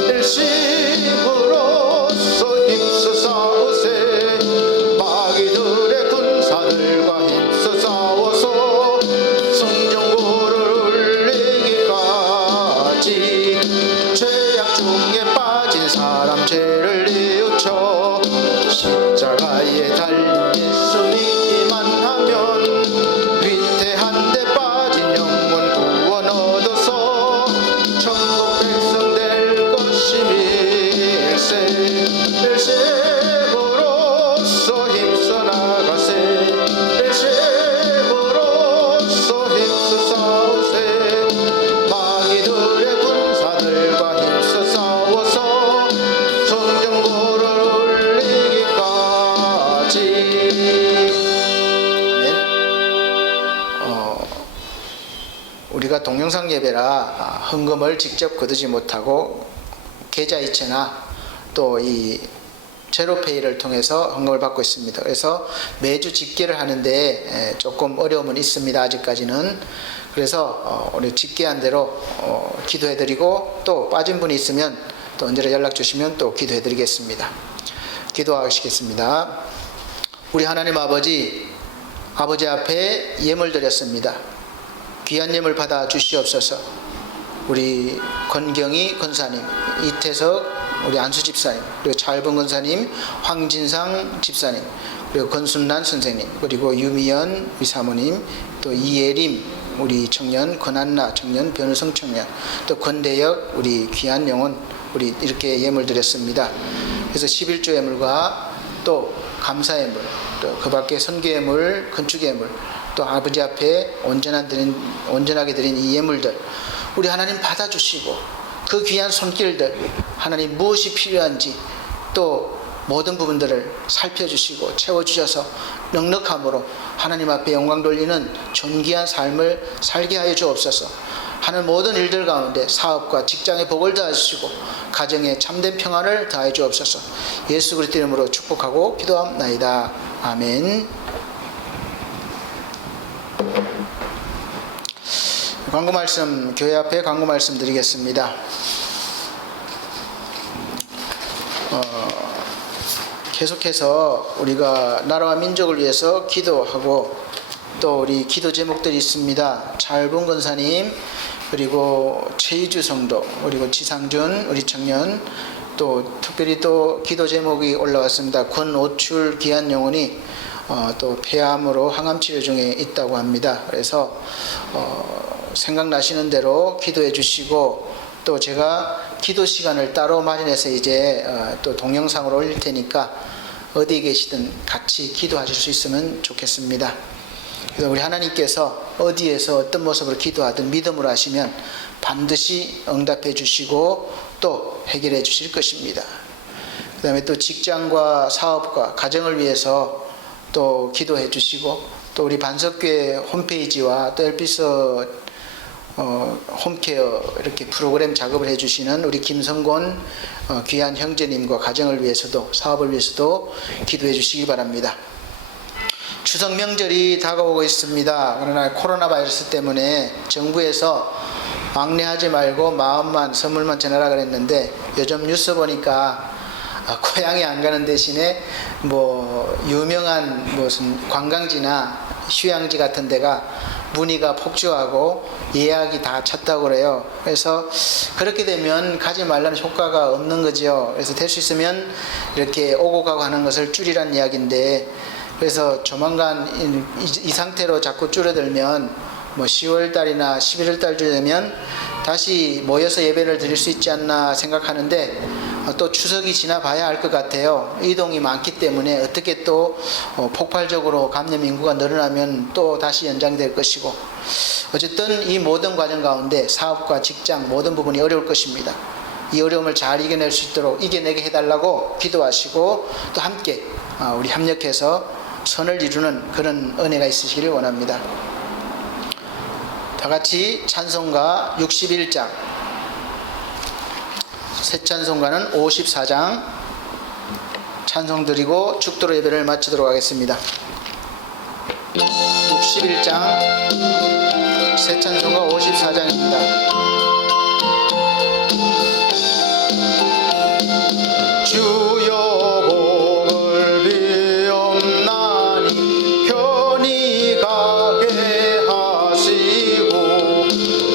일심으로써 힘써 싸우세 마귀들의 군사들과 힘써 싸워서 성전고를 울리기까지 죄악 중에 빠진 사람 죄를 뉘우쳐 십자가에 달린 예수 믿기만 하면 위태한 데 빠진 영혼 구원 얻어서 천국 백성 될 것임일세 일심으로써 힘써 나가세 일심으로써 힘써 싸우세 마귀들의 군사들과 힘써 싸워서 성전고를 울리기까지. 우리가 동영상 예배라 헌금을 직접 거두지 못하고 계좌이체나 또 이 제로페이를 통해서 헌금을 받고 있습니다. 그래서 매주 집계를 하는데 조금 어려움은 있습니다. 아직까지는. 그래서 우리 집계한 대로 기도해드리고 또 빠진 분이 있으면 또 언제나 연락 주시면 또 기도해드리겠습니다. 기도하시겠습니다. 우리 하나님 아버지 앞에 예물 드렸습니다. 귀한 예물 받아 주시옵소서. 우리 권경희 권사님, 이태석 우리 안수 집사님, 그리고 찰봉 권사님, 황진상 집사님, 그리고 권순란 선생님, 그리고 유미연 우리 사모님, 또 이예림 우리 청년, 권한나 청년, 변우성 청년, 또 권대혁 우리 귀한 영혼, 우리 이렇게 예물 드렸습니다. 그래서 11조 예물과 또 감사 예물, 또 그 밖에 선교 예물, 건축 예물, 또 아버지 앞에 온전하게 드린 이 예물들 우리 하나님 받아주시고 그 귀한 손길들 하나님 무엇이 필요한지 또 모든 부분들을 살펴주시고 채워주셔서 넉넉함으로 하나님 앞에 영광 돌리는 존귀한 삶을 살게 하여 주옵소서. 하는 모든 일들 가운데 사업과 직장의 복을 더하시고 가정에 참된 평안을 더하여 주옵소서. 예수 그리스도 이름으로 축복하고 기도합나이다. 아멘. 광고 말씀, 교회 앞에 광고 말씀 드리겠습니다. 계속해서 우리가 나라와 민족을 위해서 기도하고 또 우리 기도 제목들이 있습니다. 찰봉 권사님, 그리고 최희주 성도, 그리고 지상준 우리 청년, 또 특별히 또 기도 제목이 올라왔습니다. 권오출 귀한 영혼이 또 폐암으로 항암 치료 중에 있다고 합니다. 그래서 생각나시는 대로 기도해 주시고 또 제가 기도 시간을 따로 마련해서 이제 또 동영상으로 올릴 테니까 어디에 계시든 같이 기도하실 수 있으면 좋겠습니다. 그래서 우리 하나님께서 어디에서 어떤 모습으로 기도하든 믿음으로 하시면 반드시 응답해 주시고 또 해결해 주실 것입니다. 그 다음에 또 직장과 사업과 가정을 위해서 또 기도해 주시고 또 우리 반석교회 홈페이지와 또 엘피스 홈케어 이렇게 프로그램 작업을 해주시는 우리 김성곤 귀한 형제님과 가정을 위해서도 사업을 위해서도 기도해 주시기 바랍니다. 추석 명절이 다가오고 있습니다. 그러나 코로나 바이러스 때문에 정부에서 왕래하지 말고 마음만 선물만 전하라 그랬는데 요즘 뉴스 보니까 고향에 안 가는 대신에 뭐 유명한 무슨 관광지나 휴양지 같은 데가 문의가 폭주하고 예약이 다 찼다고 그래요. 그래서 그렇게 되면 가지 말라는 효과가 없는 거죠. 그래서 될 수 있으면 이렇게 오고 가고 하는 것을 줄이란 이야기인데, 그래서 조만간 이 상태로 자꾸 줄어들면 뭐 10월 달이나 11월 달쯤 되면 다시 모여서 예배를 드릴 수 있지 않나 생각하는데, 또 추석이 지나 봐야 알 것 같아요. 이동이 많기 때문에 어떻게 또 폭발적으로 감염 인구가 늘어나면 또 다시 연장될 것이고, 어쨌든 이 모든 과정 가운데 사업과 직장 모든 부분이 어려울 것입니다. 이 어려움을 잘 이겨낼 수 있도록 이겨내게 해달라고 기도하시고, 또 함께 우리 협력해서 선을 이루는 그런 은혜가 있으시기를 원합니다. 다 같이 찬송가 61장, 새 찬송가는 54장 찬송 드리고 축도로 예배를 마치도록 하겠습니다. 61장 새 찬송가 54장입니다. 주여 복을 비옵나니 편히 가게 하시고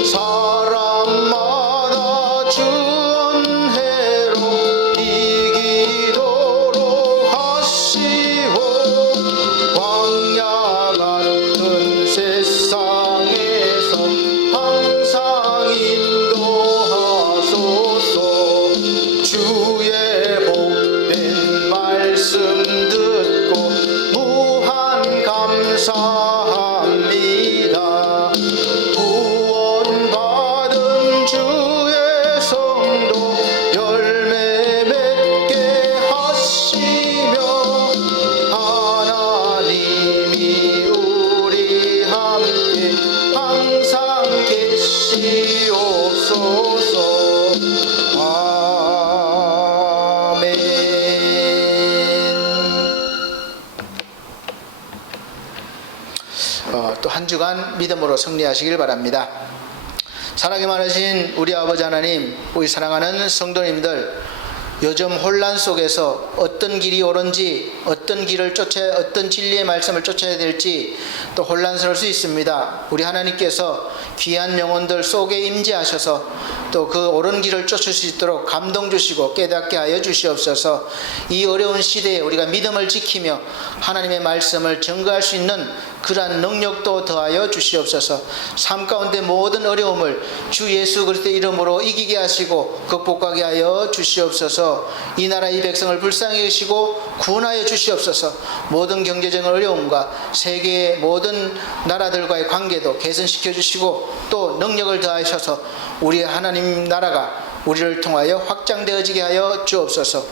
사람마다 주 은혜로 이기도록 하시고 광야 같은 세상에서 항상 인도하소서. 주의 복된 말씀 듣고 무한 감사합니다. 구원받은 주의 성도 열매 맺게 하시며 하나님이 우리 함께 항상 계시옵소서. 또 한 주간 믿음으로 승리하시길 바랍니다. 사랑이 많으신 우리 아버지 하나님, 우리 사랑하는 성도님들, 요즘 혼란 속에서 어떤 길이 옳은지, 어떤 길을 쫓아야, 어떤 진리의 말씀을 쫓아야 될지 또 혼란스러울 수 있습니다. 우리 하나님께서 귀한 영혼들 속에 임재하셔서 또 그 옳은 길을 쫓을 수 있도록 감동 주시고 깨닫게 하여 주시옵소서. 이 어려운 시대에 우리가 믿음을 지키며 하나님의 말씀을 증거할 수 있는 그러한 능력도 더하여 주시옵소서. 삶 가운데 모든 어려움을 주 예수 그리스도의 이름으로 이기게 하시고 극복하게 하여 주시옵소서. 이 나라 이 백성을 불쌍히 여기시고 구원하여 주시옵소서. 모든 경제적 어려움과 세계의 모든 나라들과의 관계도 개선시켜 주시고 또 능력을 더하셔서 우리 하나님 나라가 우리를 통하여 확장되어지게 하여 주옵소서.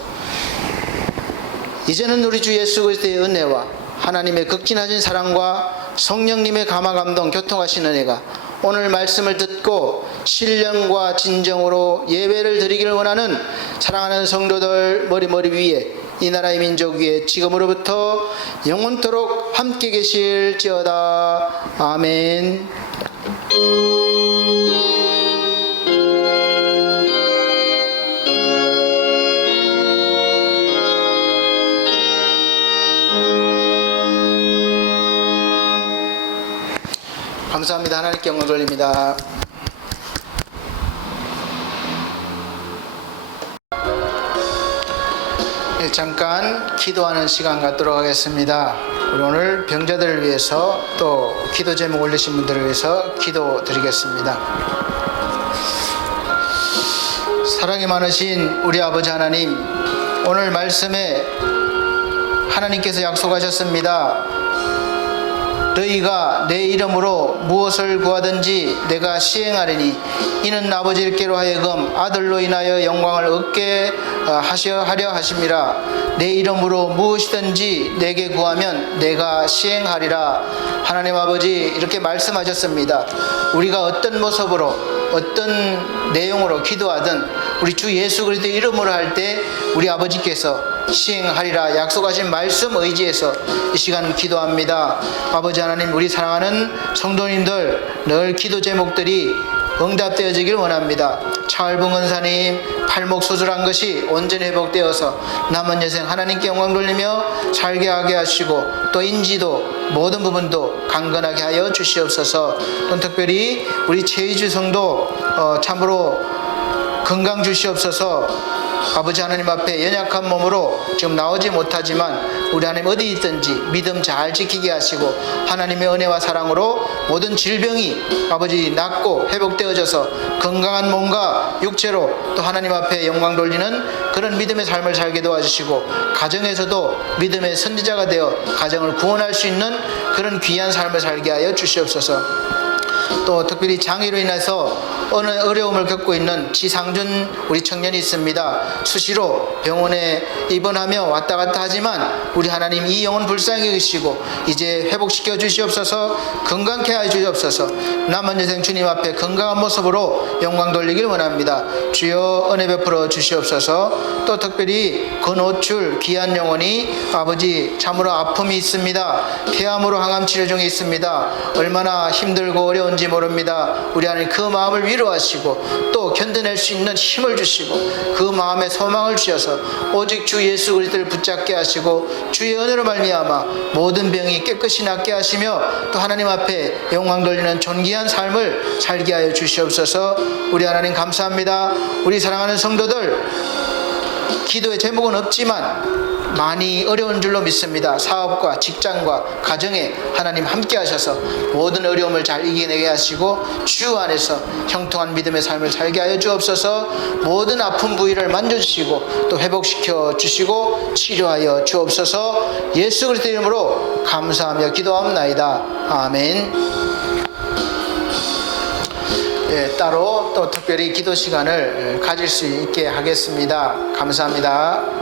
이제는 우리 주 예수 그리스도의 은혜와 하나님의 극진하신 사랑과 성령님의 감화 감동 교통하신 은혜가 오늘 말씀을 듣고 신령과 진정으로 예배를 드리기를 원하는 사랑하는 성도들 머리 위에, 이 나라의 민족 위에 지금으로부터 영원토록 함께 계실지어다. 아멘. 감사합니다. 하나님께 영광 돌립니다. 네, 잠깐 기도하는 시간 갖도록 하겠습니다. 우리 오늘 병자들을 위해서 또 기도 제목 올리신 분들을 위해서 기도 드리겠습니다. 사랑이 많으신 우리 아버지 하나님, 오늘 말씀에 하나님께서 약속하셨습니다. 너희가 내 이름으로 무엇을 구하든지 내가 시행하리니 이는 아버지께로 하여금 아들로 인하여 영광을 얻게 하려 하심이라. 내 이름으로 무엇이든지 내게 구하면 내가 시행하리라. 하나님 아버지, 이렇게 말씀하셨습니다. 우리가 어떤 모습으로 어떤 내용으로 기도하든 우리 주 예수 그리스도의 이름으로 할 때 우리 아버지께서 시행하리라 약속하신 말씀 의지해서 이 시간 기도합니다. 아버지 하나님, 우리 사랑하는 성도님들 늘 기도 제목들이 응답되어지길 원합니다. 차을봉 권사님 팔목 수술한 것이 온전히 회복되어서 남은 여생 하나님께 영광 돌리며 살게 하게 하시고 또 인지도 모든 부분도 강건하게 하여 주시옵소서. 또 특별히 우리 최희주 성도 참으로 건강 주시옵소서. 아버지 하나님 앞에 연약한 몸으로 지금 나오지 못하지만 우리 하나님 어디 있든지 믿음 잘 지키게 하시고 하나님의 은혜와 사랑으로 모든 질병이 아버지 낫고 회복되어져서 건강한 몸과 육체로 또 하나님 앞에 영광 돌리는 그런 믿음의 삶을 살게 도와주시고 가정에서도 믿음의 선지자가 되어 가정을 구원할 수 있는 그런 귀한 삶을 살게 하여 주시옵소서. 또 특별히 장애로 인해서 어느 어려움을 겪고 있는 지상준 우리 청년이 있습니다. 수시로 병원에 입원하며 왔다 갔다 하지만 우리 하나님 이 영혼 불쌍히 여기시고 이제 회복시켜 주시옵소서. 건강케 하여 주시옵소서. 남은 여생 주님 앞에 건강한 모습으로 영광 돌리길 원합니다. 주여 은혜 베풀어 주시옵소서. 또 특별히 건호출 귀한 영혼이 아버지 참으로 아픔이 있습니다. 폐암으로 항암 치료 중에 있습니다. 얼마나 힘들고 어려운지 모릅니다. 우리 하나님 그 마음을 위로하시고 또 견뎌낼 수 있는 힘을 주시고 그 마음에 소망을 주셔서 오직 주 예수 그리스도를 붙잡게 하시고 주의 은혜로 말미암아 모든 병이 깨끗이 낫게 하시며 또 하나님 앞에 영광 돌리는 존귀한 삶을 살게 하여 주시옵소서. 우리 하나님 감사합니다. 우리 사랑하는 성도들 기도의 제목은 없지만 많이 어려운 줄로 믿습니다. 사업과 직장과 가정에 하나님 함께 하셔서 모든 어려움을 잘 이겨내게 하시고 주 안에서 형통한 믿음의 삶을 살게 하여 주옵소서. 모든 아픈 부위를 만져주시고 또 회복시켜 주시고 치료하여 주옵소서. 예수 그리스도의 이름으로 감사하며 기도합나이다. 아멘. 따로 또 특별히 기도 시간을 가질 수 있게 하겠습니다. 감사합니다.